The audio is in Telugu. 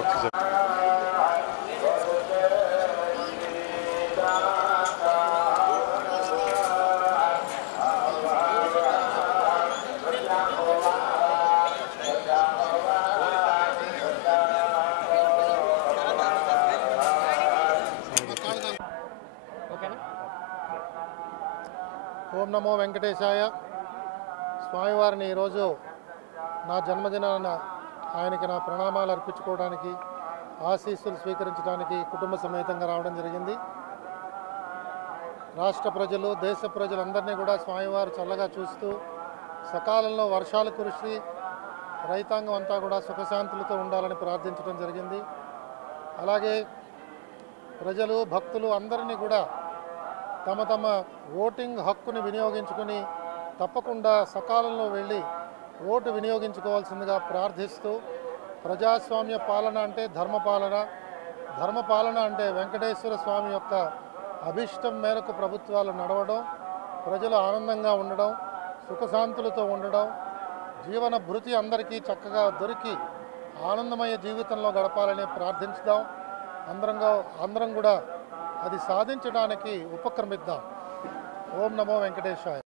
ఓం నమో వెంకటేశాయ. స్వామివారిని ఈరోజు నా జన్మదినాన ఆయనకి నా ప్రణామాలు అర్పించుకోవడానికి, ఆశీస్సులు స్వీకరించడానికి కుటుంబ సమేతంగా రావడం జరిగింది. రాష్ట్ర ప్రజలు, దేశ ప్రజలందరినీ కూడా స్వామివారు చల్లగా చూస్తూ సకాలంలో వర్షాలు కురిసి రైతాంగం అంతా కూడా సుఖశాంతులతో ఉండాలని ప్రార్థించడం జరిగింది. అలాగే ప్రజలు, భక్తులు అందరినీ కూడా తమ తమ ఓటింగ్ హక్కుని వినియోగించుకుని తప్పకుండా సకాలంలో వెళ్ళి ఓటు వినియోగించుకోవాల్సిందిగా ప్రార్థిస్తూ, ప్రజాస్వామ్య పాలన అంటే ధర్మపాలన, ధర్మపాలన అంటే వెంకటేశ్వర స్వామి యొక్క అభిష్టం మేరకు ప్రభుత్వాలు నడవడం, ప్రజలు ఆనందంగా ఉండడం, సుఖశాంతులతో ఉండడం, జీవన భృతి అందరికీ చక్కగా దొరికి ఆనందమయ జీవితంలో గడపాలని ప్రార్థించుదాం. అందరం కూడా అది సాధించడానికి ఉపక్రమిద్దాం. ఓం నమో వెంకటేశాయ.